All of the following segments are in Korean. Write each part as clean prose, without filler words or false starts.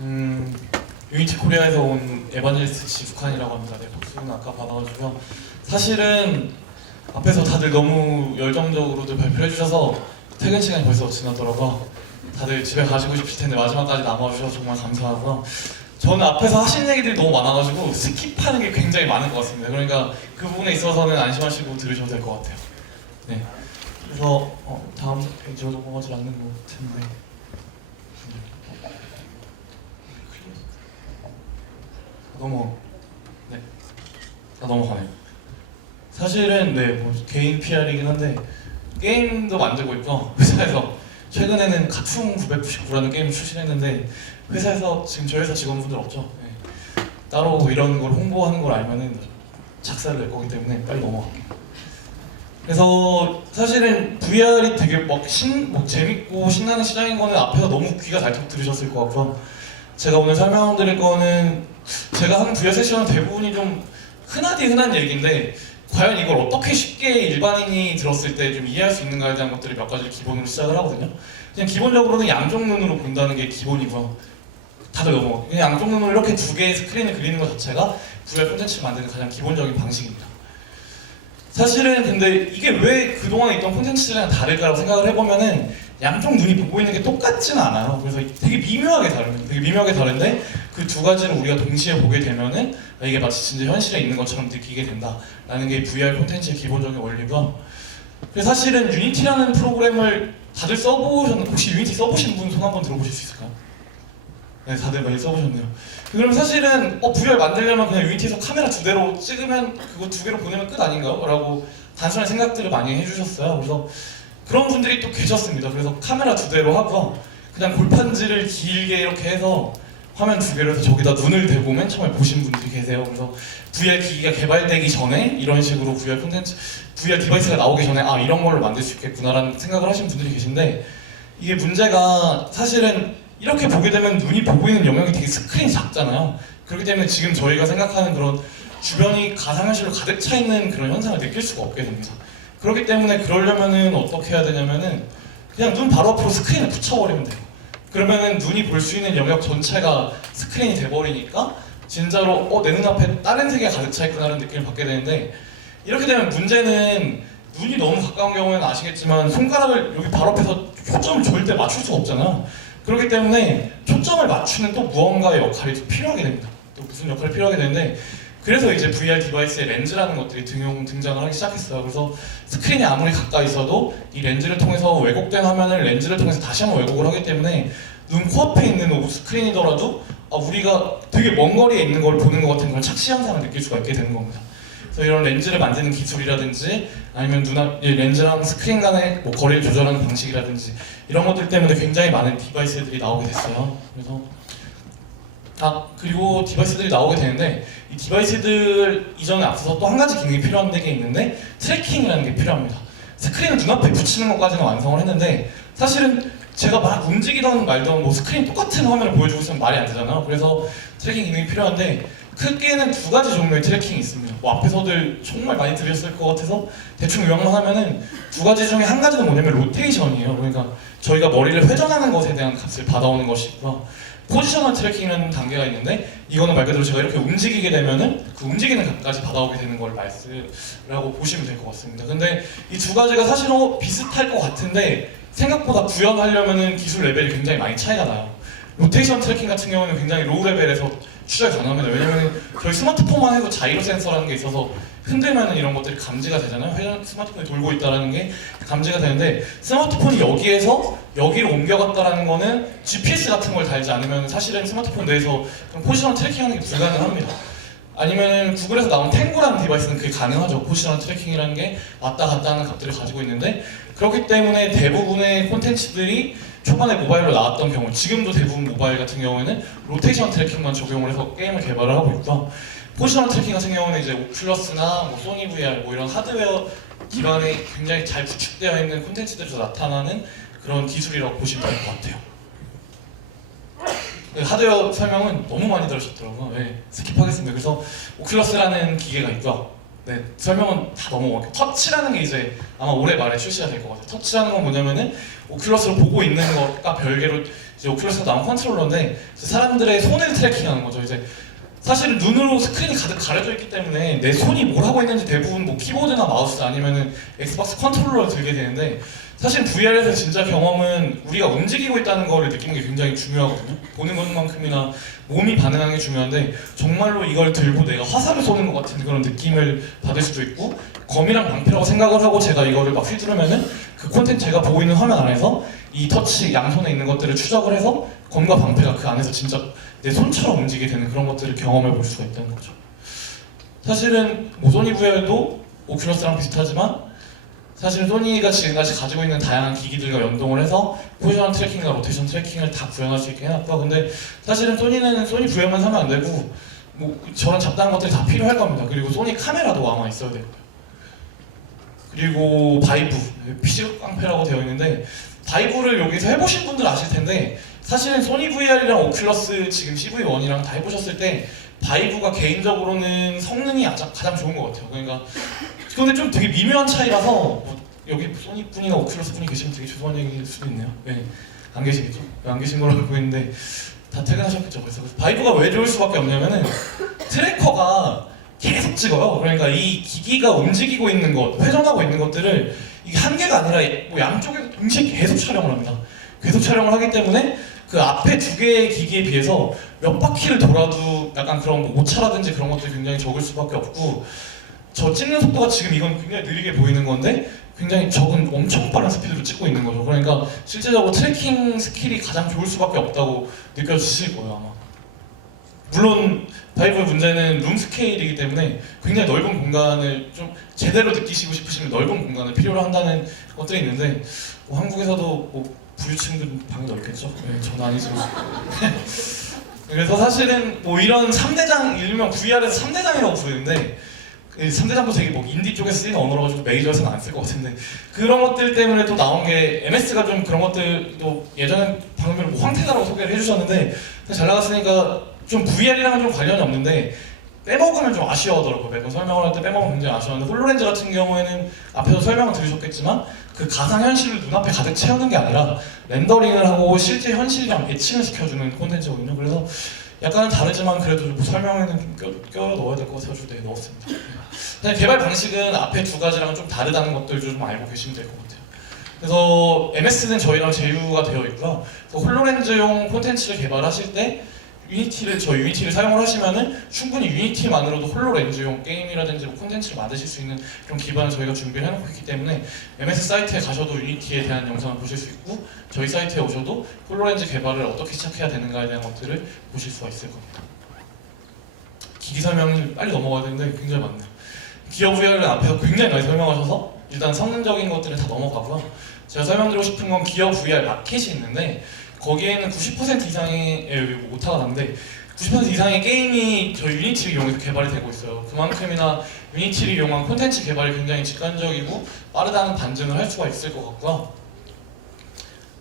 유니티 코리아에서 온 에반젤리스트 지북한이라고 합니다. 네, 박수는 아까 받아가지고요. 사실은 앞에서 다들 너무 열정적으로도 발표를 해주셔서 퇴근 시간이 벌써 지났더라고요. 다들 집에 가시고 싶을 텐데 마지막까지 남아주셔서 정말 감사하고요. 저는 앞에서 하신 얘기들이 너무 많아가지고 스킵하는 게 굉장히 많은 것 같습니다. 그러니까 그 부분에 있어서는 안심하시고 들으셔도 될 것 같아요. 네. 그래서 다음 페이지로 넘어가지 않는 것 같은데. 넘어가네요. 사실은 뭐 개인 PR이긴 한데 게임도 만들고 있고 회사에서 최근에는 가툼 999라는 게임을 출시했는데 회사에서 지금 저희 회사 직원분들 없죠. 네. 따로 이런 걸 홍보하는 걸 알면은 작사를 낼 거기 때문에 빨리 넘어갈게요. 그래서 사실은 VR이 되게 막 재밌고 신나는 시장인 거는 앞에서 너무 귀가 잘tok 들으셨을 것 같고요. 제가 오늘 설명드릴 거는 제가 하는 VR 세션은 대부분이 좀 흔하디 흔한 얘기인데 과연 이걸 어떻게 쉽게 일반인이 들었을 때 좀 이해할 수 있는가에 대한 것들을 몇 가지를 기본으로 시작을 하거든요. 그냥 기본적으로는 양쪽 눈으로 본다는 게 기본이고요. 다들 넘어가요. 그냥 양쪽 눈으로 이렇게 두 개의 스크린을 그리는 것 자체가 VR 콘텐츠를 만드는 가장 기본적인 방식입니다. 사실은 근데 이게 왜 그동안에 있던 콘텐츠랑 다를까라고 생각을 해보면은 양쪽 눈이 보고 있는 게 똑같지는 않아요. 그래서 되게 미묘하게 다릅니다. 되게 미묘하게 다른데 그 두 가지를 우리가 동시에 보게 되면은 이게 마치 진짜 현실에 있는 것처럼 느끼게 된다라는 게 VR 콘텐츠의 기본적인 원리고요. 그래서 사실은 유니티라는 프로그램을 다들 써보셨는데 혹시 유니티 써보신 분 손 한번 들어보실 수 있을까요? 네, 다들 많이 써보셨네요. 그럼 사실은 VR 만들려면 그냥 유니티에서 카메라 두 대로 찍으면 그거 두 개로 보내면 끝 아닌가요? 라고 단순한 생각들을 많이 해주셨어요. 그래서 그런 분들이 또 계셨습니다. 그래서 카메라 두 대로 하고 그냥 골판지를 길게 이렇게 해서 화면 두 개로 해서 저기다 눈을 대고 맨 처음에 보신 분들이 계세요. 그래서 VR 기기가 개발되기 전에 이런 식으로 VR 콘텐츠, VR 디바이스가 나오기 전에 이런 걸로 만들 수 있겠구나라는 생각을 하신 분들이 계신데 이게 문제가 사실은 이렇게 보게 되면 눈이 보고 있는 영역이 되게 스크린이 작잖아요. 그렇기 때문에 지금 저희가 생각하는 그런 주변이 가상현실로 가득 차 있는 그런 현상을 느낄 수가 없게 됩니다. 그렇기 때문에 그러려면은 어떻게 해야 되냐면은 그냥 눈 바로 앞으로 스크린을 붙여버리면 돼요. 그러면은 눈이 볼 수 있는 영역 전체가 스크린이 돼버리니까 진짜로 내 눈앞에 다른 세계가 가득 차 있구나라는 느낌을 받게 되는데 이렇게 되면 문제는 눈이 너무 가까운 경우에는 아시겠지만 손가락을 여기 바로 앞에서 초점을 절대 맞출 수가 없잖아요. 그렇기 때문에 초점을 맞추는 또 무언가의 역할이 필요하게 됩니다. 또 무슨 역할이 필요하게 되는데 그래서 이제 VR 디바이스의 렌즈라는 것들이 등장을 하기 시작했어요. 그래서 스크린이 아무리 가까이 있어도 이 렌즈를 통해서 왜곡된 화면을 렌즈를 통해서 다시 한번 왜곡을 하기 때문에 눈 코앞에 있는 스크린이더라도 우리가 되게 먼 거리에 있는 걸 보는 것 같은 그런 착시 현상을 느낄 수가 있게 되는 겁니다. 그래서 이런 렌즈를 만드는 기술이라든지 아니면 렌즈랑 스크린 간의 거리를 조절하는 방식이라든지 이런 것들 때문에 굉장히 많은 디바이스들이 나오게 됐어요. 그래서 그리고 디바이스들이 나오게 되는데 이 디바이스들 이전에 앞서서 또 한 가지 기능이 필요한 게 있는데 트래킹이라는 게 필요합니다. 스크린을 눈앞에 붙이는 것까지는 완성을 했는데 사실은 제가 막 움직이던 말던 스크린 똑같은 화면을 보여주고 있으면 말이 안 되잖아요. 그래서 트래킹 기능이 필요한데 크게는 두 가지 종류의 트래킹이 있습니다. 앞에서들 정말 많이 들으셨을 것 같아서 대충 요약만 하면은 두 가지 중에 한 가지는 뭐냐면 로테이션이에요. 그러니까 저희가 머리를 회전하는 것에 대한 값을 받아오는 것이 있고요. 포지셔널 트래킹이라는 단계가 있는데 이거는 말 그대로 제가 이렇게 움직이게 되면은 그 움직이는 값까지 받아오게 되는 걸 말씀이라고 보시면 될 것 같습니다. 근데 이 두 가지가 사실은 비슷할 것 같은데 생각보다 구현하려면은 기술 레벨이 굉장히 많이 차이가 나요. 로테이션 트래킹 같은 경우는 굉장히 로우 레벨에서 추적이 가능합니다. 왜냐면 저희 스마트폰만 해도 자이로 센서라는 게 있어서 흔들면은 이런 것들이 감지가 되잖아요. 스마트폰이 돌고 있다는 게 감지가 되는데 스마트폰이 여기에서 여기로 옮겨갔다라는 거는 GPS 같은 걸 달지 않으면 사실은 스마트폰 내에서 포지션 트래킹하는 게 불가능합니다. 아니면 구글에서 나온 탱고라는 디바이스는 그게 가능하죠. 포지션 트래킹이라는 게 왔다 갔다 하는 값들을 가지고 있는데 그렇기 때문에 대부분의 콘텐츠들이 초반에 모바일로 나왔던 경우 지금도 대부분 모바일 같은 경우에는 로테이션 트래킹만 적용을 해서 게임을 개발을 하고 있고요. 포지셔널 트래킹 같은 경우는 이제 오큘러스나 소니 VR 이런 하드웨어 기반에 굉장히 잘 구축되어 있는 콘텐츠들에서 나타나는 그런 기술이라고 보시면 될 것 같아요. 하드웨어 설명은 너무 많이 들으셨더라고요. 네, 스킵하겠습니다. 그래서 오큘러스라는 기계가 있고요. 네, 설명은 다 넘어갈게요. 터치라는 게 이제 아마 올해 말에 출시가 될 것 같아요. 터치라는 건 뭐냐면은 오큘러스로 보고 있는 것과 별개로 이제 오큘러스가 나온 컨트롤러인데 사람들의 손을 트래킹하는 거죠. 이제 사실은 눈으로 스크린이 가득 가려져 있기 때문에 내 손이 뭘 하고 있는지 대부분 뭐 키보드나 마우스 아니면은 엑스박스 컨트롤러를 들게 되는데 사실 VR에서 진짜 경험은 우리가 움직이고 있다는 거를 느끼는 게 굉장히 중요하거든요. 보는 것만큼이나 몸이 반응하는 게 중요한데 정말로 이걸 들고 내가 화살을 쏘는 것 같은 그런 느낌을 받을 수도 있고 검이랑 방패라고 생각을 하고 제가 이거를 막 휘두르면은 그 콘텐츠 제가 보고 있는 화면 안에서 이 터치 양손에 있는 것들을 추적을 해서 검과 방패가 그 안에서 진짜 내 손처럼 움직이게 되는 그런 것들을 경험해 볼 수가 있다는 거죠. 사실은 소니 VR도 오큘러스랑 비슷하지만 사실 소니가 지금까지 가지고 있는 다양한 기기들과 연동을 해서 포지션 트래킹과 로테이션 트래킹을 다 구현할 수 있게 해놨고 근데 사실은 소니는 소니 VR만 사면 안 되고 뭐 저런 잡다한 것들이 다 필요할 겁니다. 그리고 소니 카메라도 아마 있어야 되고요. 그리고 바이브, 피지컬 깡패라고 되어 있는데 바이브를 여기서 해보신 분들 아실 텐데 사실은 소니 VR이랑 오큘러스 지금 CV1이랑 다 해보셨을 때 바이브가 개인적으로는 성능이 가장 좋은 것 같아요. 그러니까 근데 좀 되게 미묘한 차이라서 뭐 여기 소니 분이나 오큘러스 분이 계시면 되게 죄송한 얘기일 수도 있네요. 네, 안 계시겠죠? 안 계신 걸로 알고 있는데 다 퇴근하셨겠죠. 그래서 바이브가 왜 좋을 수밖에 없냐면은 트래커가 계속 찍어요. 그러니까 이 기기가 움직이고 있는 것, 회전하고 있는 것들을 이게 한 개가 아니라 뭐 양쪽에서 동시에 계속 촬영을 합니다. 계속 촬영을 하기 때문에 그 앞에 두 개의 기기에 비해서 몇 바퀴를 돌아도 약간 그런 뭐 오차라든지 그런 것들이 굉장히 적을 수밖에 없고 저 찍는 속도가 지금 이건 굉장히 느리게 보이는 건데 굉장히 적은 엄청 빠른 스피드로 찍고 있는 거죠. 그러니까 실제적으로 트래킹 스킬이 가장 좋을 수밖에 없다고 느껴지실 거예요 아마. 물론 바이브의 문제는 룸 스케일이기 때문에 굉장히 넓은 공간을 좀 제대로 느끼시고 싶으시면 넓은 공간을 필요로 한다는 것들이 있는데 뭐 한국에서도 뭐 부유층들은 방이 넓겠죠? 네, 저는 아니지만 그래서 사실은 뭐 이런 3대장, 일명 VR에서 3대장이라고 부르는데 3대장도 되게 뭐 인디 쪽에 쓰이는 언어라 가지고 메이저에서는 안 쓸 것 같은데 그런 것들 때문에 또 나온 게 MS가 좀 그런 것들도 예전에 방금 뭐 황태자라고 소개를 해주셨는데 잘 나갔으니까 좀 VR이랑은 좀 관련이 없는데 빼먹으면 좀 아쉬워하더라고요. 매번 설명을 할 때 빼먹으면 굉장히 아쉬웠는데 홀로렌즈 같은 경우에는 앞에서 설명을 들으셨겠지만 그 가상현실을 눈앞에 가득 채우는 게 아니라 렌더링을 하고 실제 현실이랑 매칭을 시켜주는 콘텐츠거든요. 그래서 약간은 다르지만 그래도 뭐 설명에는 좀 껴 넣어야 될 것 같아서 네, 넣었습니다. 그냥 개발 방식은 앞에 두 가지랑은 좀 다르다는 것들도 좀 알고 계시면 될 것 같아요. 그래서 MS는 저희랑 제휴가 되어 있고요. 그래서 홀로렌즈용 콘텐츠를 개발하실 때 유니티를 사용을 하시면은 충분히 유니티만으로도 홀로렌즈용 게임이라든지 뭐 콘텐츠를 만드실 수 있는 그런 기반을 저희가 준비를 해놓고 있기 때문에 MS 사이트에 가셔도 유니티에 대한 영상을 보실 수 있고 저희 사이트에 오셔도 홀로렌즈 개발을 어떻게 시작해야 되는가에 대한 것들을 보실 수가 있을 겁니다. 기기 설명을 빨리 넘어가야 되는데 굉장히 많네요. 기어 VR은 앞에서 굉장히 많이 설명하셔서 일단 성능적인 것들은 다 넘어가고요. 제가 설명드리고 싶은 건 기어 VR 마켓이 있는데 거기에는 90% 이상의 오타가 나는데 90% 이상의 게임이 저희 유니티를 이용해서 개발이 되고 있어요. 그만큼이나 유니티를 이용한 콘텐츠 개발이 굉장히 직관적이고 빠르다는 반증을 할 수가 있을 것 같고요.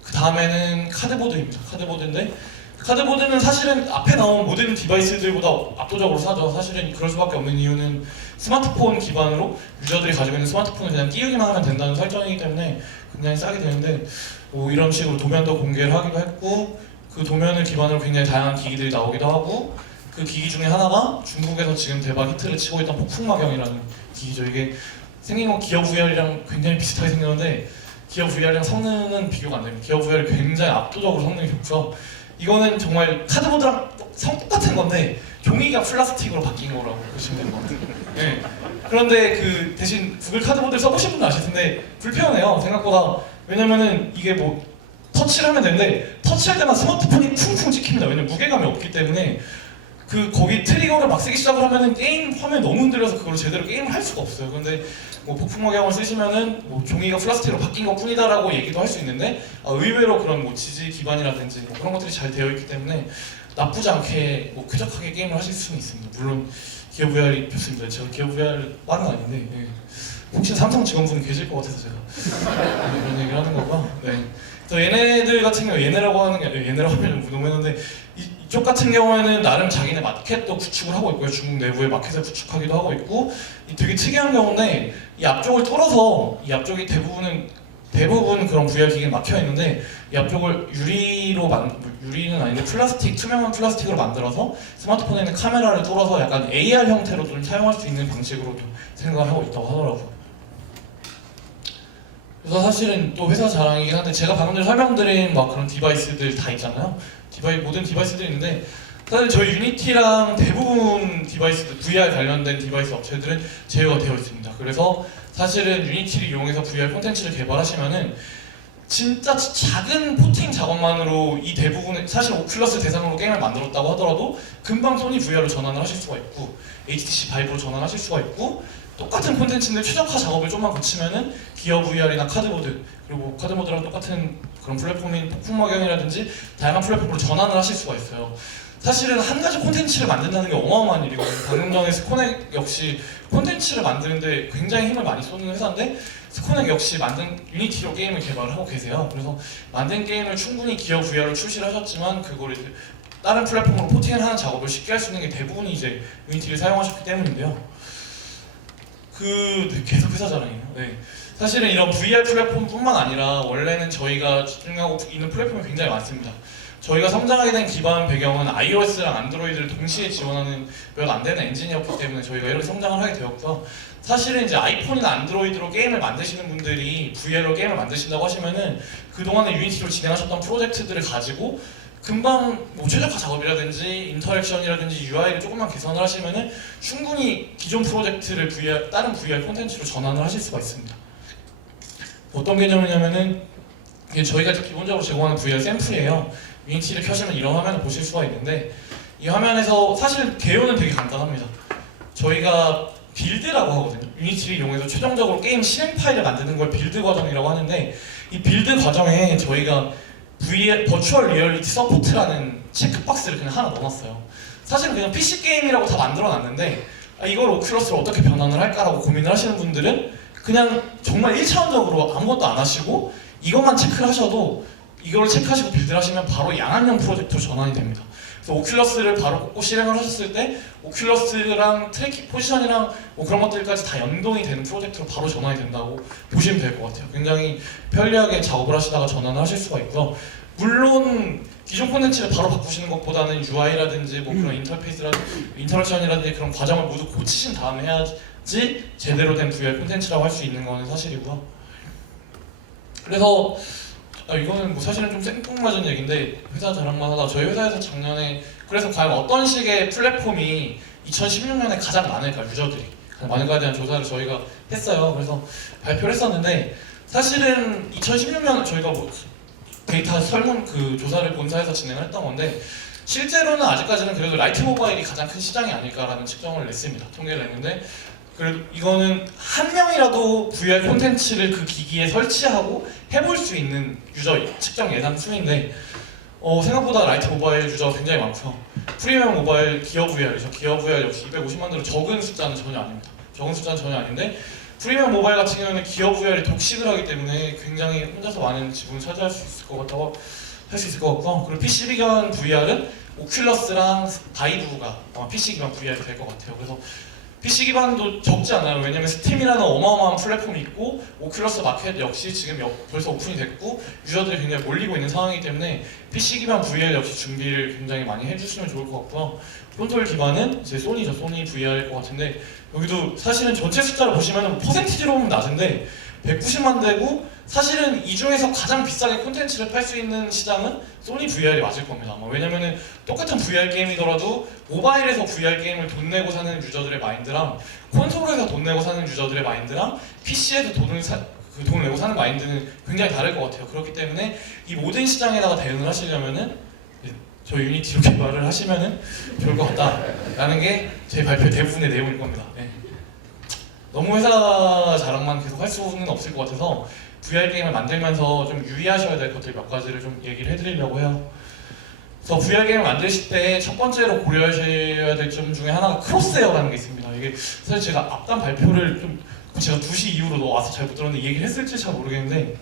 그 다음에는 카드보드입니다. 카드보드인데 카드보드는 사실은 앞에 나온 모든 디바이스들보다 압도적으로 싸죠. 사실은 그럴 수밖에 없는 이유는 스마트폰 기반으로 유저들이 가지고 있는 스마트폰을 그냥 띄우기만 하면 된다는 설정이기 때문에 굉장히 싸게 되는데 뭐 이런 식으로 도면도 공개를 하기도 했고 그 도면을 기반으로 굉장히 다양한 기기들이 나오기도 하고 그 기기 중에 하나가 중국에서 지금 대박 히트를 치고 있던 폭풍마경이라는 기기죠. 이게 생긴 건 기어 VR이랑 굉장히 비슷하게 생겼는데 기어 VR이랑 성능은 비교가 안 됩니다. 기어 VR이 굉장히 압도적으로 성능이 좋고요. 이거는 정말 카드보드랑 똑같은 건데 종이가 플라스틱으로 바뀐 거라고 보시면 되는 것 같아요. 네. 그런데 그 대신 구글 카드보드를 써보신 분은 아실 텐데 불편해요. 생각보다. 왜냐면은 이게 뭐 터치를 하면 되는데 터치할 때만 스마트폰이 쿵쿵 찍힙니다. 왜냐면 무게감이 없기 때문에 그 거기 트리거를 막 쓰기 시작을 하면은 게임 화면이 너무 흔들려서 그걸 제대로 게임을 할 수가 없어요. 근데 뭐 폭풍막약을 쓰시면은 뭐 종이가 플라스틱으로 바뀐 것 뿐이다라고 얘기도 할 수 있는데 의외로 그런 뭐 지지 기반이라든지 뭐 그런 것들이 잘 되어 있기 때문에 나쁘지 않게 뭐 쾌적하게 게임을 하실 수는 있습니다. 물론 기어 VR이 좋습니다. 제가 기어 VR 빠는 아닌데 예. 혹시 삼성 직원분이 계실 것 같아서 제가 이런 얘기를 하는 거고요. 네. 또 얘네들 같은 경우 얘네라고 하는 게 얘네라고 하면 너무 했는데 이쪽 같은 경우에는 나름 자기네 마켓도 구축을 하고 있고요. 중국 내부의 마켓을 구축하기도 하고 있고, 이 되게 특이한 경우인데 이 앞쪽을 뚫어서 이 앞쪽이 대부분 그런 VR 기기에 막혀 있는데 이 앞쪽을 유리는 아닌데 투명한 플라스틱으로 만들어서 스마트폰에 있는 카메라를 뚫어서 약간 AR 형태로 좀 사용할 수 있는 방식으로도 생각을 하고 있다고 하더라고요. 그래서 사실은 또 회사 자랑이긴 한데 제가 방금 전에 설명드린 막 그런 디바이스들 다 있잖아요. 모든 디바이스들이 있는데 사실 저희 유니티랑 대부분 디바이스들, VR 관련된 디바이스 업체들은 제휴가 되어 있습니다. 그래서 사실은 유니티를 이용해서 VR 콘텐츠를 개발하시면은 진짜 작은 포팅 작업만으로 이 대부분의 사실 오큘러스 대상으로 게임을 만들었다고 하더라도 금방 소니 VR로 전환을 하실 수가 있고 HTC 바이브로 전환하실 수가 있고 똑같은 콘텐츠인데 최적화 작업을 좀만 거치면은 기어 VR이나 카드보드 그리고 카드보드랑 똑같은 그런 플랫폼인 폭풍막연이라든지 다양한 플랫폼으로 전환을 하실 수가 있어요. 사실은 한 가지 콘텐츠를 만든다는 게 어마어마한 일이거든요. 방금 전에 스코넥 역시 콘텐츠를 만드는데 굉장히 힘을 많이 쏟는 회사인데 스코넥 역시 만든 유니티로 게임을 개발을 하고 계세요. 그래서 만든 게임을 충분히 기어 VR로 출시를 하셨지만 그걸 이제 다른 플랫폼으로 포팅을 하는 작업을 쉽게 할 수 있는 게 대부분이 이제 유니티를 사용하셨기 때문인데요. 계속 회사 자랑이에요. 네. 사실은 이런 VR 플랫폼뿐만 아니라 원래는 저희가 집중하고 있는 플랫폼이 굉장히 많습니다. 저희가 성장하게 된 기반 배경은 iOS랑 안드로이드를 동시에 지원하는 몇 안 되는 엔진이었기 때문에 저희가 이렇게 성장을 하게 되었고요. 사실은 이제 아이폰이나 안드로이드로 게임을 만드시는 분들이 VR로 게임을 만드신다고 하시면은 그동안에 유니티로 진행하셨던 프로젝트들을 가지고 금방 뭐 최적화 작업이라든지 인터랙션이라든지 UI를 조금만 개선을 하시면은 충분히 기존 프로젝트를 다른 VR 콘텐츠로 전환을 하실 수가 있습니다. 어떤 개념이냐면은 저희가 기본적으로 제공하는 VR 샘플이에요. 유니티를 켜시면 이런 화면을 보실 수가 있는데 이 화면에서 사실 개요는 되게 간단합니다. 저희가 빌드라고 하거든요. 유니티를 이용해서 최종적으로 게임 실행 파일을 만드는 걸 빌드 과정이라고 하는데 이 빌드 과정에 저희가 버추얼 리얼리티 서포트라는 체크박스를 그냥 하나 넣어놨어요. 사실 그냥 PC 게임이라고 다 만들어놨는데 이걸 오큘러스로 어떻게 변환을 할까라고 고민을 하시는 분들은 그냥 정말 1차원적으로 아무것도 안 하시고 이것만 체크를 하셔도 이걸 체크하시고 빌드를 하시면 바로 양안형 프로젝트로 전환이 됩니다. 그래서 오큘러스를 바로 꽂고 실행을 하셨을 때 오큘러스랑 트래킹 포지션이랑 뭐 그런 것들까지 다 연동이 되는 프로젝트로 바로 전환이 된다고 보시면 될 것 같아요. 굉장히 편리하게 작업을 하시다가 전환을 하실 수가 있고요. 물론 기존 콘텐츠를 바로 바꾸시는 것보다는 UI라든지 뭐 그런 인터랙션이라든지 그런 과정을 모두 고치신 다음에 해야지 제대로 된 VR 콘텐츠라고 할 수 있는 거는 사실이고요. 그래서 이거는 뭐 사실은 좀 생뚱맞은 얘기인데 회사 자랑만 하다 저희 회사에서 작년에 그래서 과연 어떤 식의 플랫폼이 2016년에 가장 많을까 유저들이 가장 많을까에 대한 조사를 저희가 했어요. 그래서 발표를 했었는데 사실은 2016년 저희가 뭐 데이터 설문 그 조사를 본사에서 진행을 했던 건데 실제로는 아직까지는 그래도 라이트 모바일이 가장 큰 시장이 아닐까라는 측정을 냈습니다. 통계를 냈는데 그래도 이거는 한 명이라도 VR 콘텐츠를 그 기기에 설치하고 해볼 수 있는 유저 측정 예상 수인데 생각보다 라이트 모바일 유저가 굉장히 많고요. 프리미엄 모바일 기어 VR이죠. 기어 VR 역시 250만 대로 적은 숫자는 전혀 아닙니다. 적은 숫자는 전혀 아닌데 프리미엄 모바일 같은 경우는 기어 VR이 독식을 하기 때문에 굉장히 혼자서 많은 지분을 차지할 수 있을 것 같다고 할 수 있을 것 같고 그리고 PC 기반 VR은 오큘러스랑 바이브가 아마 PC 기반 VR이 될 것 같아요. 그래서 PC 기반도 적지 않아요. 왜냐면 스팀이라는 어마어마한 플랫폼이 있고 오큘러스 마켓 역시 지금 벌써 오픈이 됐고 유저들이 굉장히 몰리고 있는 상황이기 때문에 PC 기반 VR 역시 준비를 굉장히 많이 해주시면 좋을 것 같고요. 콘솔 기반은 이제 소니죠. 소니 VR일 것 같은데 여기도 사실은 전체 숫자를 보시면 퍼센티지로 보면 낮은데 190만 대고 사실은 이 중에서 가장 비싸게 콘텐츠를 팔 수 있는 시장은 소니 VR이 맞을 겁니다. 아마 왜냐면은 똑같은 VR 게임이더라도 모바일에서 VR 게임을 돈 내고 사는 유저들의 마인드랑 콘솔에서 돈 내고 사는 유저들의 마인드랑 PC에서 돈을 내고 사는 마인드는 굉장히 다를 것 같아요. 그렇기 때문에 이 모든 시장에다가 대응을 하시려면은 저희 유니티로 개발을 하시면은 좋을 것 같다라는 게 제 발표 대부분의 내용일 겁니다. 네. 너무 회사 자랑만 계속 할 수는 없을 것 같아서 VR 게임을 만들면서 좀 유의하셔야 될 것들 몇 가지를 좀 얘기를 해드리려고 해요. 그래서 VR 게임을 만드실 때 첫 번째로 고려하셔야 될 점 중에 하나가 크로스웨어라는 게 있습니다. 이게 사실 제가 앞단 발표를 좀 제가 2시 이후로 와서 잘 못 들었는데 얘기를 했을지 잘 모르겠는데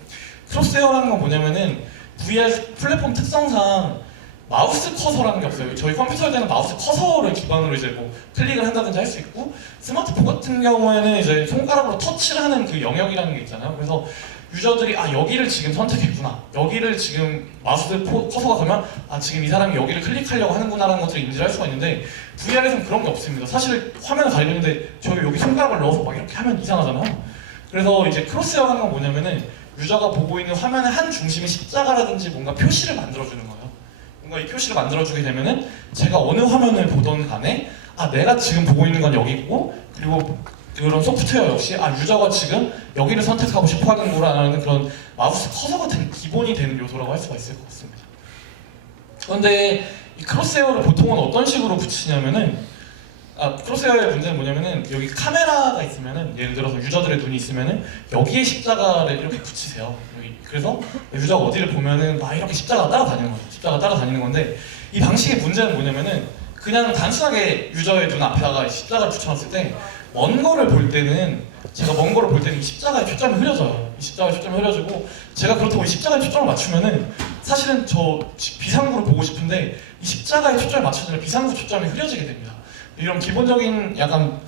크로스웨어라는 건 뭐냐면은 VR 플랫폼 특성상 마우스 커서라는 게 없어요. 저희 컴퓨터에는 마우스 커서를 기반으로 이제 뭐 클릭을 한다든지 할 수 있고, 스마트폰 같은 경우에는 이제 손가락으로 터치를 하는 그 영역이라는 게 있잖아요. 그래서 유저들이 여기를 지금 선택했구나, 여기를 지금 마우스 커서가 가면 지금 이 사람이 여기를 클릭하려고 하는구나라는 것들을 인지를 할 수가 있는데, VR에서는 그런 게 없습니다. 사실 화면을 가리는데 저희 여기 손가락을 넣어서 막 이렇게 하면 이상하잖아요. 그래서 이제 크로스웨어 하는 건 뭐냐면은 유저가 보고 있는 화면의 한 중심에 십자가라든지 뭔가 표시를 만들어주는 거예요. 뭔가 이 표시를 만들어주게 되면은 제가 어느 화면을 보던 간에 내가 지금 보고 있는 건 여기 있고, 그리고 그런 소프트웨어 역시 유저가 지금 여기를 선택하고 싶어 하는구나라는 그런 마우스 커서 같은 기본이 되는 요소라고 할 수가 있을 것 같습니다. 그런데 이 크로스웨어를 보통은 어떤 식으로 붙이냐면은 크로스웨어의 문제는 뭐냐면은 여기 카메라가 있으면은, 예를 들어서 유저들의 눈이 있으면은 여기에 십자가를 이렇게 붙이세요. 그래서 유저가 어디를 보면은 막 이렇게 십자가가 따라다니는 거죠. 십자가가 따라다니는 건데, 이 방식의 문제는 뭐냐면은 그냥 단순하게 유저의 눈 앞에다가 십자가를 붙여놨을 때 먼 거를 볼 때는, 제가 먼 거를 볼 때는 이 십자가에 초점이 흐려져요. 이 십자가에 초점이 흐려지고, 제가 그렇다고 이 십자가에 초점을 맞추면은 사실은 저 비상구를 보고 싶은데 이 십자가에 초점을 맞춰주면 비상구 초점이 흐려지게 됩니다. 이런 기본적인 약간,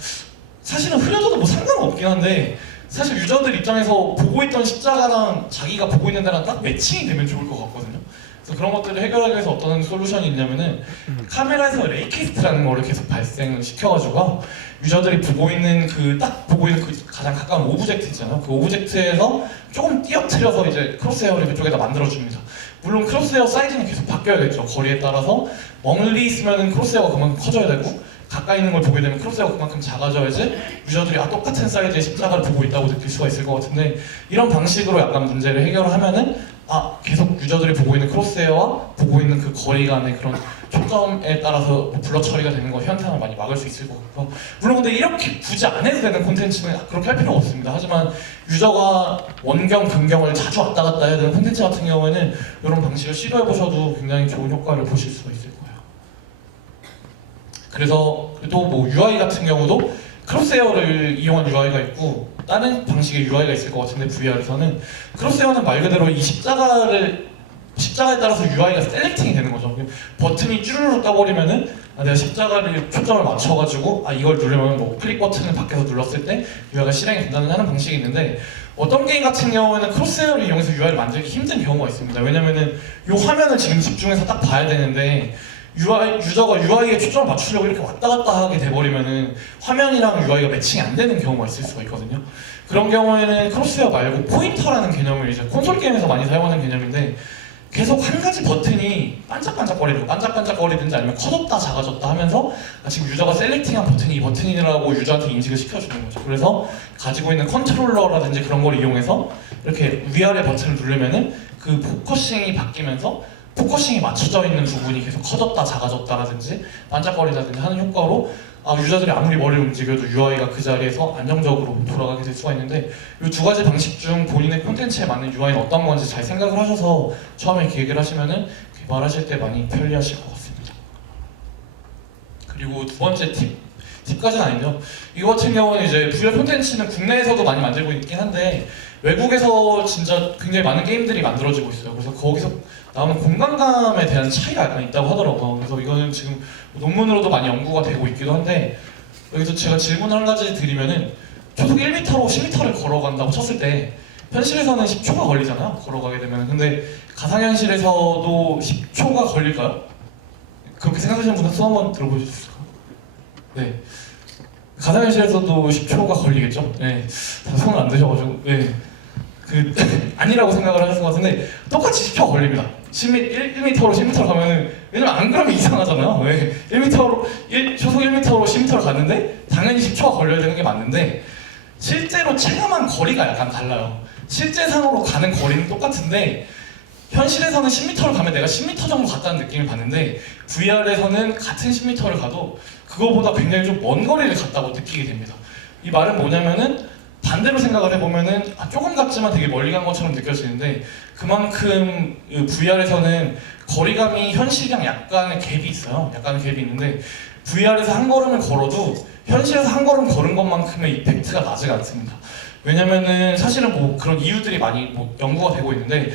사실은 흐려져도 뭐 상관은 없긴 한데 사실 유저들 입장에서 보고 있던 십자가랑 자기가 보고 있는 데랑 딱 매칭이 되면 좋을 것 같거든요. 그래서 그런 것들을 해결하기 위해서 어떤 솔루션이 있냐면은 카메라에서 레이캐스트라는 거를 계속 발생을 시켜가지고 유저들이 보고 있는 딱 보고 있는 그 가장 가까운 오브젝트 있잖아요. 그 오브젝트에서 조금 띄어트려서 이제 크로스헤어를 그쪽에다 만들어줍니다. 물론 크로스헤어 사이즈는 계속 바뀌어야겠죠. 거리에 따라서 멀리 있으면은 크로스헤어가 그만큼 커져야 되고, 가까이 있는 걸 보게 되면 크로스헤어가 그만큼 작아져야지 유저들이 똑같은 사이즈의 십자가를 보고 있다고 느낄 수가 있을 것 같은데, 이런 방식으로 약간 문제를 해결하면은 계속 유저들이 보고 있는 크로스헤어와 보고 있는 그 거리 간의 그런 초점에 따라서 블러 처리가 되는 거 현상을 많이 막을 수 있을 것 같고, 물론 근데 이렇게 굳이 안 해도 되는 콘텐츠는 그렇게 할 필요가 없습니다. 하지만 유저가 원경, 근경을 자주 왔다 갔다 해야 되는 콘텐츠 같은 경우에는 이런 방식을 시도해 보셔도 굉장히 좋은 효과를 보실 수가 있을 거예요. 그래서 또 뭐 UI 같은 경우도 크로스헤어를 이용한 UI가 있고 다른 방식의 UI가 있을 것 같은데, VR에서는 크로스헤어는 말 그대로 이 십자가에 따라서 UI가 셀렉팅이 되는 거죠. 버튼이 쭈르륵 떠버리면은 내가 십자가를 초점을 맞춰가지고 이걸 누르면 뭐 클릭 버튼을 밖에서 눌렀을 때 UI가 실행이 된다는 하는 방식이 있는데, 어떤 게임 같은 경우에는 크로스헤어를 이용해서 UI를 만들기 힘든 경우가 있습니다. 왜냐면은 이 화면을 지금 집중해서 딱 봐야 되는데 유저가 UI에 초점을 맞추려고 이렇게 왔다 갔다 하게 돼버리면은 화면이랑 UI가 매칭이 안 되는 경우가 있을 수가 있거든요. 그런 경우에는 크로스헤어 말고 포인터라는 개념을 이제 콘솔 게임에서 많이 사용하는 개념인데, 계속 한 가지 버튼이 반짝반짝거리든지 아니면 커졌다 작아졌다 하면서 지금 유저가 셀렉팅한 버튼이 이 버튼이라고 유저한테 인식을 시켜주는 거죠. 그래서 가지고 있는 컨트롤러라든지 그런 걸 이용해서 이렇게 위아래 버튼을 누르면은 그 포커싱이 바뀌면서 포커싱이 맞춰져 있는 부분이 계속 커졌다 작아졌다라든지 반짝거리다든지 하는 효과로 유저들이 아무리 머리를 움직여도 UI가 그 자리에서 안정적으로 돌아가게 될 수가 있는데, 이 두 가지 방식 중 본인의 콘텐츠에 맞는 UI는 어떤 건지 잘 생각을 하셔서 처음에 기획을 하시면은 개발하실 때 많이 편리하실 것 같습니다. 그리고 두 번째 팁까지는 아닌데요. 이거 같은 경우는 이제 VR 콘텐츠는 국내에서도 많이 만들고 있긴 한데 외국에서 진짜 굉장히 많은 게임들이 만들어지고 있어요. 그래서 거기서 나오는 공간감에 대한 차이가 약간 있다고 하더라고요. 그래서 이거는 지금 논문으로도 많이 연구가 되고 있기도 한데, 여기서 제가 질문을 한 가지 드리면은 초속 1m로 10m를 걸어간다고 쳤을 때 현실에서는 10초가 걸리잖아요, 걸어가게 되면. 근데 가상현실에서도 10초가 걸릴까요? 그렇게 생각하시는 분은 손 한번 들어보실 수 있을까요? 네. 가상현실에서도 10초가 걸리겠죠? 네. 다 손을 안 드셔가지고. 네. 아니라고 생각을 하실 것 같은데 똑같이 10초가 걸립니다. 1m로 10m로 가면은, 왜냐면 안 그러면 이상하잖아요. 왜? 1m로 초속 1m로 10m를 갔는데 당연히 10초가 걸려야 되는 게 맞는데, 실제로 체감한 거리가 약간 달라요. 실제상으로 가는 거리는 똑같은데 현실에서는 10m를 가면 내가 10m 정도 갔다는 느낌을 받는데, VR에서는 같은 10m를 가도 그거보다 굉장히 좀 먼 거리를 갔다고 느끼게 됩니다. 이 말은 뭐냐면은, 반대로 생각을 해보면은 조금 갔지만 되게 멀리 간 것처럼 느껴지는데, 그만큼 VR에서는 거리감이 현실이랑 약간의 갭이 있어요. 약간의 갭이 있는데 VR에서 한 걸음을 걸어도 현실에서 한 걸음 걸은 것만큼의 이펙트가 나지가 않습니다. 왜냐면은 사실은 뭐 그런 이유들이 많이 뭐 연구가 되고 있는데,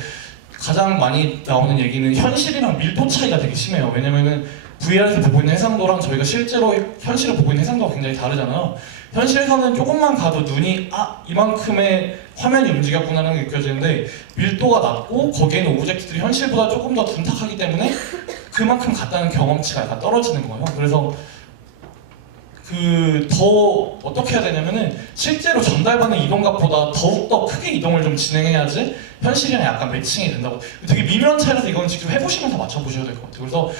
가장 많이 나오는 얘기는 현실이랑 밀도 차이가 되게 심해요. 왜냐면은 VR에서 보고 있는 해상도랑 저희가 실제로 현실을 보고 있는 해상도가 굉장히 다르잖아요. 현실에서는 조금만 가도 눈이 이만큼의 화면이 움직였구나라는 게 느껴지는데 밀도가 낮고 거기에 있는 오브젝트들이 현실보다 조금 더 둔탁하기 때문에 그만큼 같다는 경험치가 약간 떨어지는 거예요. 그래서 더 어떻게 해야 되냐면은 실제로 전달받는 이동각보다 더욱더 크게 이동을 좀 진행해야지 현실이랑 약간 매칭이 된다고. 되게 미묘한 차이라서 이건 직접 해보시면서 맞춰보셔야 될 것 같아요. 그래서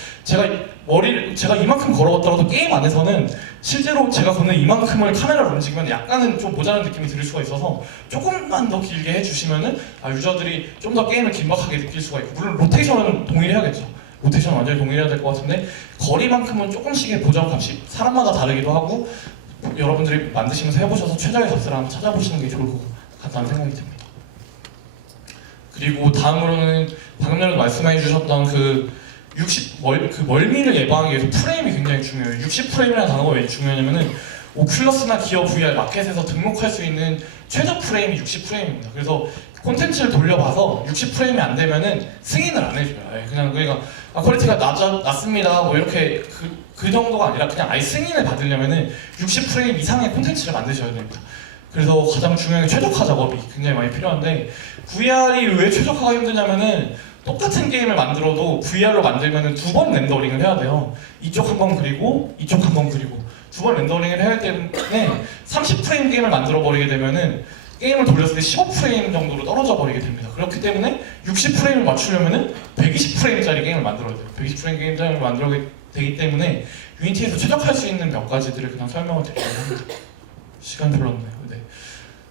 제가 이만큼 걸어갔더라도 게임 안에서는 실제로 제가 걷는 이만큼을 카메라로 움직이면 약간은 좀 모자란 느낌이 들 수가 있어서 조금만 더 길게 해주시면은 유저들이 좀 더 게임을 긴박하게 느낄 수가 있고, 물론 로테이션은 동일해야겠죠. 로테이션 완전히 동일해야 될 것 같은데 거리만큼은 조금씩의 보정값이 사람마다 다르기도 하고 여러분들이 만드시면서 해보셔서 최적의 값을 한번 찾아보시는 게 좋을 것 같다는 생각이 듭니다. 그리고 다음으로는 방금 전에 말씀해 주셨던 멀미를 예방하기 위해서 프레임이 굉장히 중요해요. 60프레임이라는 단어가 왜 중요하냐면은 오큘러스나 기어 VR 마켓에서 등록할 수 있는 최저 프레임이 60프레임입니다. 그래서 콘텐츠를 돌려봐서 60프레임이 안 되면은 승인을 안 해줘요. 그냥 그러니까 퀄리티가 낮습니다. 뭐 이렇게 그 정도가 아니라 그냥 아예 승인을 받으려면은 60프레임 이상의 콘텐츠를 만드셔야 됩니다. 그래서 가장 중요한 게 최적화 작업이 굉장히 많이 필요한데 VR이 왜 최적화가 힘드냐면은 똑같은 게임을 만들어도 VR로 만들면은 2번 렌더링을 해야 돼요. 이쪽 한 번 그리고 이쪽 한 번 그리고 2번 렌더링을 해야 되기 때문에 30프레임 게임을 만들어 버리게 되면은 게임을 돌렸을 때 15프레임 정도로 떨어져 버리게 됩니다. 그렇기 때문에 60프레임을 맞추려면은 120프레임짜리 게임을 만들어야 돼요. 120프레임 게임을 만들어야 되기 때문에 유니티에서 최적화할 수 있는 몇 가지들을 그냥 설명을 드리려고 합니다. 시간 별로 없네요. 네.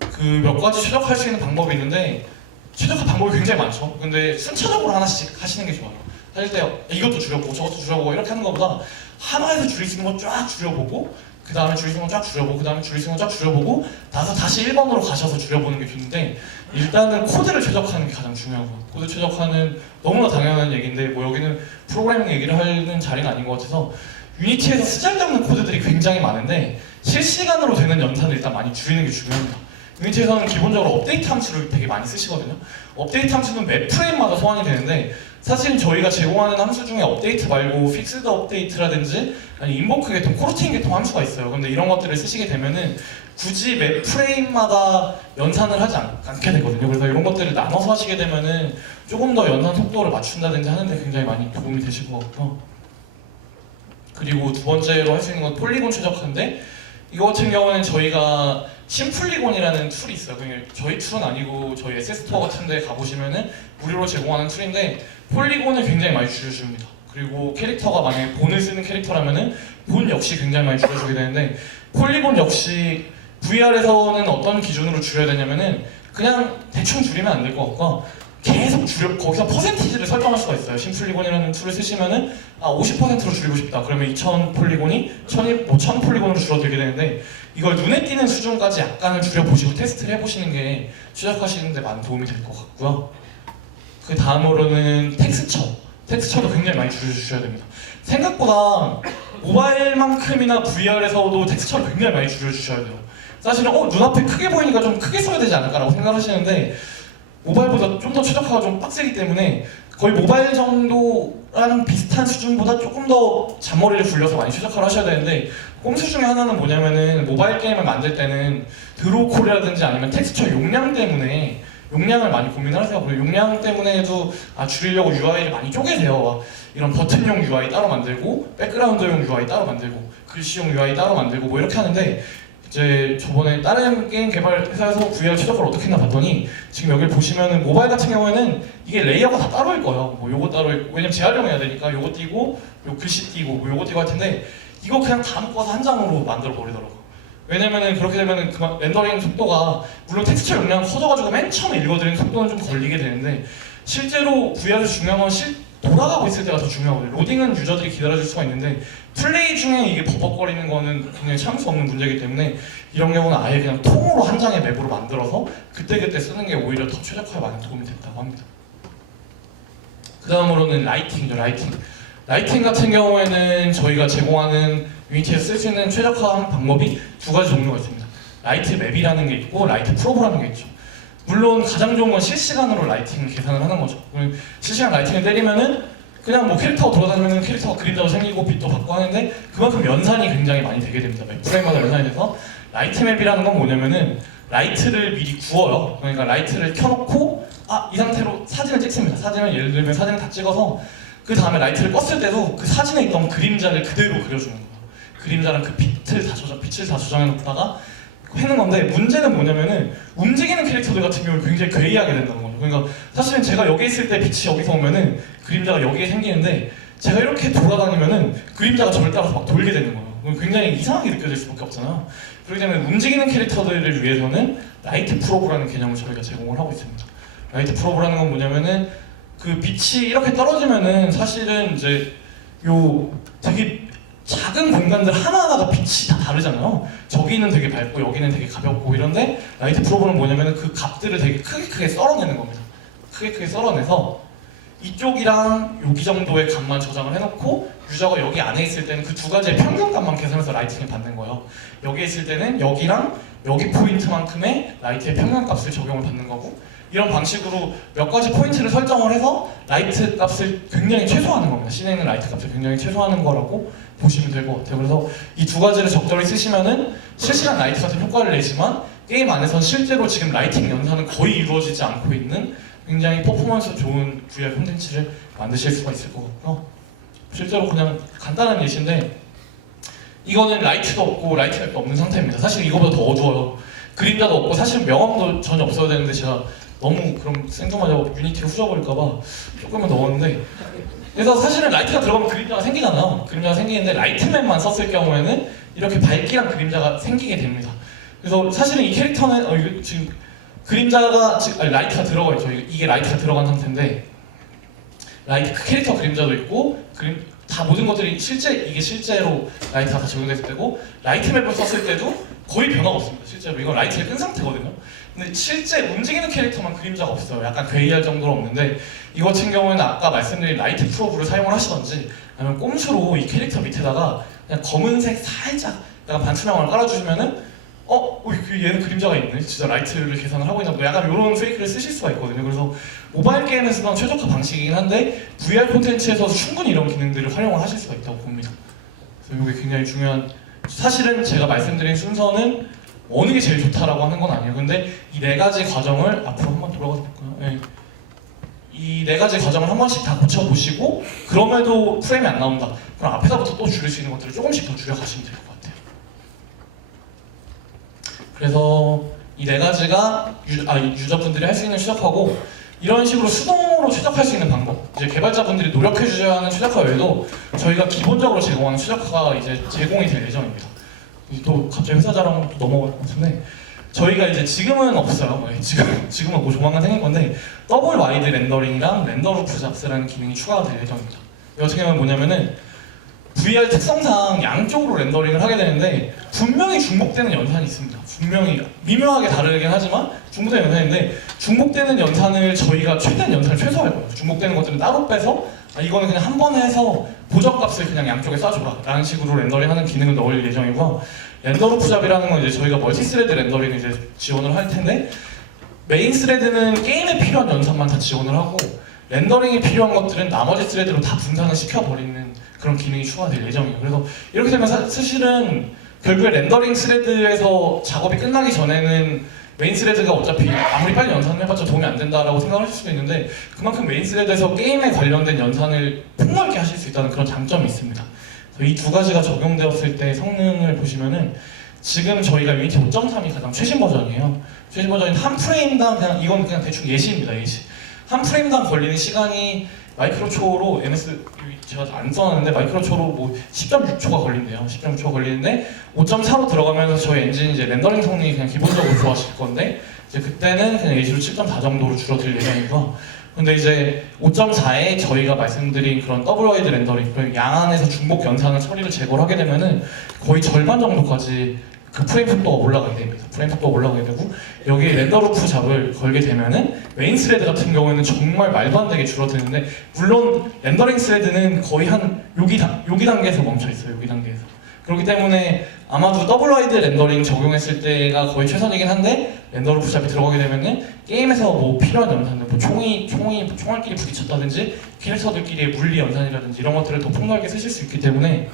그 몇 가지 최적화할 수 있는 방법이 있는데 최적화 방법이 굉장히 많죠. 근데 순차적으로 하나씩 하시는 게 좋아요. 하실 때 이것도 줄여보고 저것도 줄여보고 이렇게 하는 것보다 하나에서 줄일 수 있는 거 쫙 줄여보고 그 다음에 줄일 수 있는 거 쫙 줄여보고 그 다음에 줄일 수 있는 거 쫙 줄여보고 나서 다시 1번으로 가셔서 줄여보는 게 좋은데 일단은 코드를 최적화하는 게 가장 중요한 거예요. 코드 최적화는 너무나 당연한 얘기인데 뭐 여기는 프로그래밍 얘기를 하는 자리가 아닌 것 같아서 유니티에서 쓰잘데없는 코드들이 굉장히 많은데 실시간으로 되는 연산을 일단 많이 줄이는 게 중요합니다. 유니티에서는 기본적으로 업데이트 함수를 되게 많이 쓰시거든요. 업데이트 함수는 매 프레임마다 소환이 되는데 사실 저희가 제공하는 함수 중에 업데이트 말고 픽스드 업데이트라든지 아니 인보크 계통, 코르틴 계통 함수가 있어요. 근데 이런 것들을 쓰시게 되면은 굳이 매 프레임마다 연산을 하지 않게 되거든요. 그래서 이런 것들을 나눠서 하시게 되면은 조금 더 연산 속도를 맞춘다든지 하는데 굉장히 많이 도움이 되실 것 같고요. 그리고 두 번째로 할 수 있는 건 폴리곤 최적화인데 이거 같은 경우는 저희가 심플리곤이라는 툴이 있어요. 저희 툴은 아니고 저희 SS스토어 같은 데 가보시면은 무료로 제공하는 툴인데 폴리곤을 굉장히 많이 줄여줍니다. 그리고 캐릭터가 만약에 본을 쓰는 캐릭터라면은 본 역시 굉장히 많이 줄여주게 되는데 폴리곤 역시 VR에서는 어떤 기준으로 줄여야 되냐면은 그냥 대충 줄이면 안 될 것 같고 계속 거기서 퍼센티지를 설정할 수가 있어요. 심플리곤이라는 툴을 쓰시면은 50%로 줄이고 싶다. 그러면 2000 폴리곤이 1000 폴리곤으로 줄어들게 되는데 이걸 눈에 띄는 수준까지 약간을 줄여보시고 테스트를 해보시는 게 최적화하시는 데 많은 도움이 될 것 같고요. 그 다음으로는 텍스처도 굉장히 많이 줄여주셔야 됩니다. 생각보다 모바일만큼이나 VR에서도 텍스처를 굉장히 많이 줄여주셔야 돼요. 사실은 눈앞에 크게 보이니까 좀 크게 써야 되지 않을까라고 생각하시는데 모바일보다 좀 더 최적화가 좀 빡세기 때문에 거의 모바일 정도랑 비슷한 수준보다 조금 더 잔머리를 굴려서 많이 최적화를 하셔야 되는데 꼼수 중에 하나는 뭐냐면은 모바일 게임을 만들 때는 드로우 콜이라든지 아니면 텍스처 용량 때문에 용량을 많이 고민을 하세요. 그리고 용량 때문에도 줄이려고 UI를 많이 쪼개세요. 이런 버튼용 UI 따로 만들고 백그라운드용 UI 따로 만들고 글씨용 UI 따로 만들고 뭐 이렇게 하는데 이제 저번에 다른 게임 개발 회사에서 VR 최적화를 어떻게 했나 봤더니 지금 여기 보시면은 모바일 같은 경우에는 이게 레이어가 다 따로일 거예요. 뭐 요거 따로 있고 왜냐면 재활용해야 되니까 요거 띄고 요 글씨 띄고 뭐 요거 띄고 할 텐데 이거 그냥 다 묶어서 한 장으로 만들어 버리더라고요. 왜냐면은 그렇게 되면은 그만 렌더링 속도가 물론 텍스처 용량 커져가지고 맨 처음에 읽어드리는 속도는 좀 걸리게 되는데 실제로 VR에서 중요한 건 돌아가고 있을 때가 더 중요하거든요. 로딩은 유저들이 기다려줄 수가 있는데 플레이 중에 이게 버벅거리는 거는 굉장히 참을 수 없는 문제이기 때문에 이런 경우는 아예 그냥 통으로 한 장의 맵으로 만들어서 그때그때 쓰는 게 오히려 더 최적화에 많은 도움이 됐다고 합니다. 그 다음으로는 라이팅이죠. 라이팅 같은 경우에는 저희가 제공하는 유니티에서 쓸 수 있는 최적화 방법이 두 가지 종류가 있습니다. 라이트 맵이라는 게 있고 라이트 프로브라는 게 있죠. 물론 가장 좋은 건 실시간으로 라이팅 계산을 하는 거죠. 실시간 라이팅을 때리면은 그냥 뭐 캐릭터가 돌아다니면 캐릭터가 그림자도 생기고 빛도 받고 하는데 그만큼 연산이 굉장히 많이 되게 됩니다. 프레임마다 연산이 돼서 라이트 맵이라는 건 뭐냐면은 라이트를 미리 구워요. 그러니까 라이트를 켜놓고 이 상태로 사진을 찍습니다. 사진을 예를 들면 사진을 다 찍어서 그 다음에 라이트를 껐을 때도 그 사진에 있던 그림자를 그대로 그려주는 거예요. 그림자랑 그 빛을 다 조정해 놓다가 해는 건데 문제는 뭐냐면은 움직이는 캐릭터들 같은 경우는 굉장히 괴이하게 된다는 거죠. 그러니까 사실은 제가 여기 있을 때 빛이 여기서 오면은 그림자가 여기에 생기는데 제가 이렇게 돌아다니면은 그림자가 저를 따라서 막 돌게 되는 거예요. 굉장히 이상하게 느껴질 수밖에 없잖아요. 그렇기 때문에 움직이는 캐릭터들을 위해서는 라이트 프로브라는 개념을 저희가 제공을 하고 있습니다. 라이트 프로브라는 건 뭐냐면은 그 빛이 이렇게 떨어지면은 사실은 이제 요 되게 작은 공간들 하나하나가 빛이 다 다르잖아요. 저기는 되게 밝고 여기는 되게 가볍고 이런데 라이트 프로브는 뭐냐면은 그 값들을 되게 크게 썰어내는 겁니다. 크게 썰어내서 이쪽이랑 여기 정도의 값만 저장을 해놓고 유저가 여기 안에 있을 때는 그 두 가지의 평균값만 계산해서 라이팅을 받는 거예요. 여기 있을 때는 여기랑 여기 포인트만큼의 라이트의 평균값을 적용을 받는 거고 이런 방식으로 몇 가지 포인트를 설정을 해서 라이트 값을 굉장히 최소화하는 겁니다. 씬에 있는 라이트 값을 굉장히 최소화하는 거라고 보시면 될 것 같아요. 그래서 이 두 가지를 적절히 쓰시면은 실시간 라이트 같은 효과를 내지만 게임 안에서 실제로 지금 라이팅 연산은 거의 이루어지지 않고 있는 굉장히 퍼포먼스 좋은 VR 콘텐츠를 만드실 수가 있을 것 같고요. 실제로 그냥 간단한 예시인데 이거는 라이트도 없고 라이트 맵도 없는 상태입니다. 사실 이거보다 더 어두워요. 그림자도 없고 사실 명암도 전혀 없어야 되는데 제가 너무 그럼 생뚱맞아 유니티를 후져버릴까봐 조금만 넣었는데 그래서 사실은 라이트가 들어가면 그림자가 생기잖아요. 그림자가 생기는데 라이트맵만 썼을 경우에는 이렇게 밝기랑 그림자가 생기게 됩니다. 그래서 사실은 이 캐릭터는 이거 지금 그림자가 라이트가 들어가 있죠. 이게 라이트가 들어간 상태인데 그 캐릭터 그림자도 있고 다 모든 것들이 이게 실제로 라이트가 다 적용됐을 때고 라이트 맵을 썼을 때도 거의 변화가 없습니다. 실제로 이건 라이트를 끈 상태거든요. 근데 실제 움직이는 캐릭터만 그림자가 없어요. 약간 괴이할 정도로 없는데 이 같은 경우에는 아까 말씀드린 라이트 프로브를 사용을 하시던지 아니면 꼼수로 이 캐릭터 밑에다가 그냥 검은색 살짝 약간 반투명을 깔아주시면은 얘는 그림자가 있네. 진짜 라이트를 계산을 하고 있나 보다. 약간 이런 페이크를 쓰실 수가 있거든요. 그래서 모바일 게임에서는 최적화 방식이긴 한데 VR 콘텐츠에서 충분히 이런 기능들을 활용을 하실 수가 있다고 봅니다. 그래서 이게 굉장히 중요한 사실은 제가 말씀드린 순서는 어느 게 제일 좋다라고 하는 건 아니에요. 근데 이 네 가지 과정을 앞으로 한번 돌아가서 볼까요? 네. 이 네 가지 과정을 한 번씩 다 고쳐보시고 그럼에도 프레임이 안 나온다. 그럼 앞에서부터 또 줄일 수 있는 것들을 조금씩 더 줄여가시면 될 것 같아요. 그래서 이 네 가지가 유저분들이 할 수 있는 최적화고 이런 식으로 수동으로 최적화할 수 있는 방법 이제 개발자분들이 노력해 주셔야 하는 최적화 외에도 저희가 기본적으로 제공하는 최적화가 이제 제공이 될 예정입니다. 또 갑자기 회사 자랑 넘어갈 것 같은데 저희가 이제 지금은 없어요. 지금은 없고 조만간 생길 건데 더블 와이드 렌더링이랑 렌더 루프 잡스라는 기능이 추가가 될 예정입니다. 이 같은 경우는 뭐냐면은 VR 특성상 양쪽으로 렌더링을 하게 되는데 분명히 중복되는 연산이 있습니다. 분명히 미묘하게 다르긴 하지만 중복되는 연산인데 중복되는 연산을 저희가 최대한 연산을 최소화할 거예요. 중복되는 것들은 따로 빼서 이거는 그냥 한 번 해서 보정값을 그냥 양쪽에 쏴줘라 라는 식으로 렌더링하는 기능을 넣을 예정이고요. 렌더 루프 잡이라는 건 이제 저희가 멀티스레드 렌더링을 이제 지원을 할 텐데 메인 스레드는 게임에 필요한 연산만 다 지원을 하고 렌더링이 필요한 것들은 나머지 스레드로 다 분산을 시켜버리는 그런 기능이 추가될 예정이에요. 그래서 이렇게 되면 사실은 결국에 렌더링 스레드에서 작업이 끝나기 전에는 메인 스레드가 어차피 아무리 빨리 연산을 해봤자 도움이 안 된다라고 생각하실 수도 있는데 그만큼 메인 스레드에서 게임에 관련된 연산을 폭넓게 하실 수 있다는 그런 장점이 있습니다. 이 두 가지가 적용되었을 때 성능을 보시면은 지금 저희가 유니티 5.3이 가장 최신 버전이에요. 최신 버전인 한 프레임당 이건 그냥 대충 예시입니다. 예시. 한 프레임당 걸리는 시간이 마이크로초로 제가 안 써놨는데 마이크로초로 뭐 10.6초가 걸린대요. 10.6초가 걸리는데 5.4로 들어가면서 저희 엔진이 이제 렌더링 성능이 그냥 기본적으로 좋아질 건데 이제 그때는 그냥 예시로 7.4 정도로 줄어들 예정이고 근데 이제 5.4에 저희가 말씀드린 그런 더블 와이드 렌더링 양안에서 중복 연산을 처리를 제거를 하게 되면은 거의 절반 정도까지 그 프레임 속도가 올라가게 됩니다. 프레임 속도가 올라가게 되고 여기에 렌더 루프 잡을 걸게 되면은 메인 스레드 같은 경우에는 정말 말도 안 되게 줄어드는데 물론 렌더링 스레드는 거의 한 여기 단계에서 멈춰 있어요. 여기 단계에서. 그렇기 때문에 아마도 더블 와이드 렌더링 적용했을 때가 거의 최선이긴 한데 렌더로 푸샵이 들어가게 되면은 게임에서 뭐 필요한 연산들, 뭐 총알끼리 부딪혔다든지 캐릭터들끼리의 물리 연산이라든지 이런 것들을 더 폭넓게 쓰실 수 있기 때문에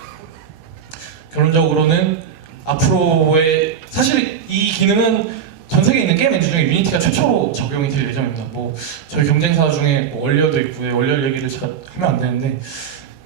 결론적으로는 앞으로의 사실 이 기능은 전 세계에 있는 게임 엔진 중에 유니티가 최초로 적용이 될 예정입니다. 뭐 저희 경쟁사 중에 뭐 얼리어도 있고요. 얼리어 얘기를 제가 하면 안 되는데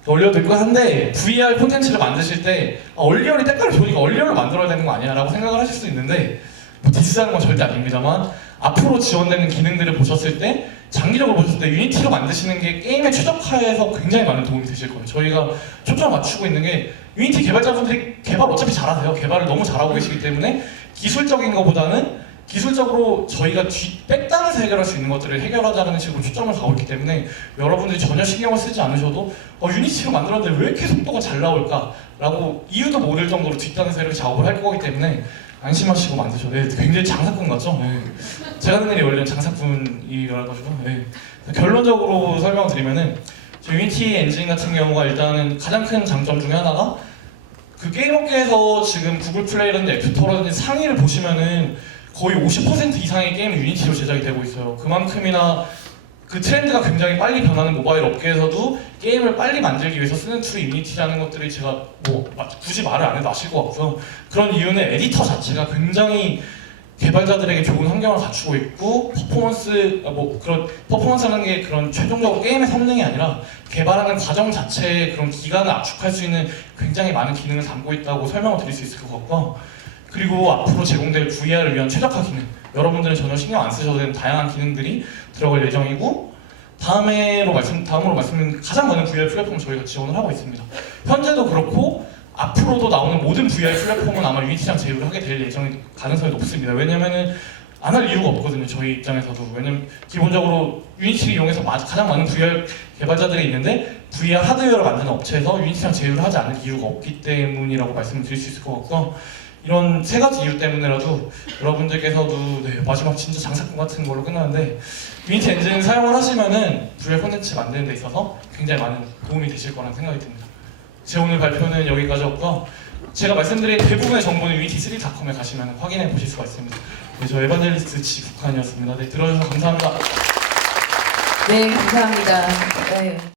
얼리어도 있고 한데 VR 콘텐츠를 만드실 때 얼리어리 때깔을 좋으니까 얼리어를 만들어야 되는 거 아니야? 라고 생각을 하실 수 있는데 뭐 디스하는 건 절대 아닙니다만 앞으로 지원되는 기능들을 보셨을 때 장기적으로 보셨을 때 유니티로 만드시는 게 게임의 최적화에서 굉장히 많은 도움이 되실 거예요. 저희가 초점을 맞추고 있는 게 유니티 개발자분들이 개발 어차피 잘하세요. 개발을 너무 잘하고 계시기 때문에 기술적인 것보다는 기술적으로 저희가 백단에서 해결할 수 있는 것들을 해결하자는 식으로 초점을 가고 있기 때문에 여러분들이 전혀 신경을 쓰지 않으셔도 유니티로 만들었는데 왜 이렇게 속도가 잘 나올까? 라고 이유도 모를 정도로 뒷단에서 이렇게 작업을 할 거기 때문에 안심하시고 만드셔도 돼요. 굉장히 장사꾼 같죠? 네. 제가 하는 일이 원래는 장사꾼이라가지고 네. 결론적으로 설명을 드리면은 유니티 엔진 같은 경우가 일단은 가장 큰 장점 중에 하나가 그 게임 업계에서 지금 구글 플레이라든지 앱스토어라든지 상위를 보시면은 거의 50% 이상의 게임이 유니티로 제작이 되고 있어요. 그만큼이나 그 트렌드가 굉장히 빨리 변하는 모바일 업계에서도 게임을 빨리 만들기 위해서 쓰는 툴이 유니티라는 것들이 제가 뭐 굳이 말을 안 해도 아실 것 같고요. 그런 이유는 에디터 자체가 굉장히 개발자들에게 좋은 환경을 갖추고 있고 그런 퍼포먼스라는 게 그런 최종적으로 게임의 성능이 아니라 개발하는 과정 자체의 그런 기간을 압축할 수 있는 굉장히 많은 기능을 담고 있다고 설명을 드릴 수 있을 것 같고 그리고 앞으로 제공될 VR을 위한 최적화 기능 여러분들은 전혀 신경 안 쓰셔도 되는 다양한 기능들이 들어갈 예정이고 다음으로 말씀드리면 가장 많은 VR 플랫폼을 저희가 지원을 하고 있습니다. 현재도 그렇고 앞으로도 나오는 모든 VR 플랫폼은 아마 유니티랑 제휴를 하게 될 예정이 가능성이 높습니다. 왜냐면은 안 할 이유가 없거든요. 저희 입장에서도. 왜냐면 기본적으로 유니티를 이용해서 가장 많은 VR 개발자들이 있는데 VR 하드웨어를 만드는 업체에서 유니티랑 제휴를 하지 않을 이유가 없기 때문이라고 말씀을 드릴 수 있을 것 같고 이런 세 가지 이유 때문에라도 여러분들께서도 마지막 진짜 장사꾼 같은 걸로 끝나는데 유니티 엔진 사용을 하시면은 VR 콘텐츠 만드는 데 있어서 굉장히 많은 도움이 되실 거라는 생각이 듭니다. 제 오늘 발표는 여기까지였고 제가 말씀드린 대부분의 정보는 unity3.com에 가시면 확인해 보실 수가 있습니다. 네, 저 에반젤리스트 지국한이었습니다. 네, 들어주셔서 감사합니다. 네, 감사합니다. 네.